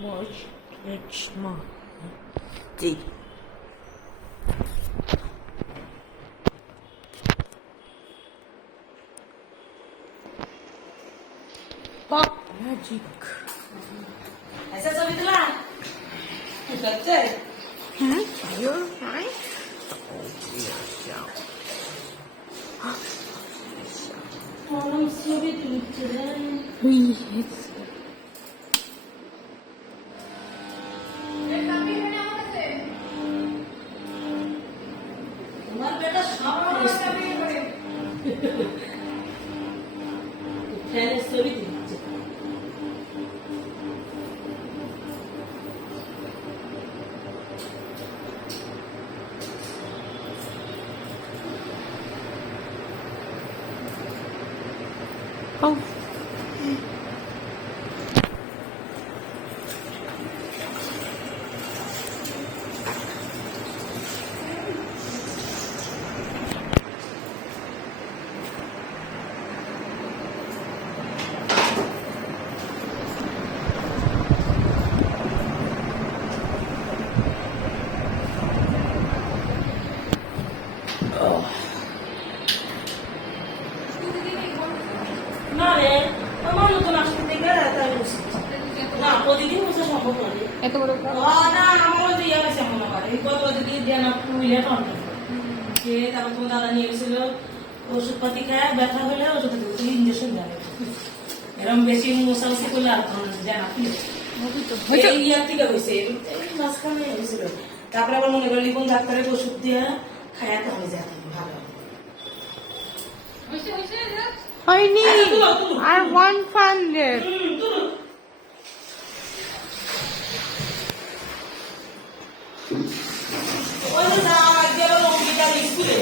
Watch it's my tea. Pop magic. ऐसा सब इतना बच्चे You're fine. हम सभी तुझे Yes. तुम्हारा बेटा शाम फैले सभी तुझे Oh. না রে আমার নতুন আসতে থেকে তাই বসে না প্রতিদিন বসে সম্ভব না রে এত বড় না আমারও দিয়ে গেছে মনে করে এই গত দিকে দেন টুইলে টন্টন যে তারপর তোমার দাদা নিয়ে গেছিল ওষুধপাতি খায় ব্যথা হলে ওষুধ ইঞ্জেকশন দেয় এরকম বেশি মশামশি করলে আর জানা কি এই ইয়ার থেকে হয়েছে এই মাঝখানে হয়েছিল তারপরে আবার মনে করলি কোন ডাক্তারের ওষুধ দিয়ে খায়া তাহলে যায় ভালো হয়নি আর 100 ওই যে না আজকে আবার অঙ্কিতা স্কুলে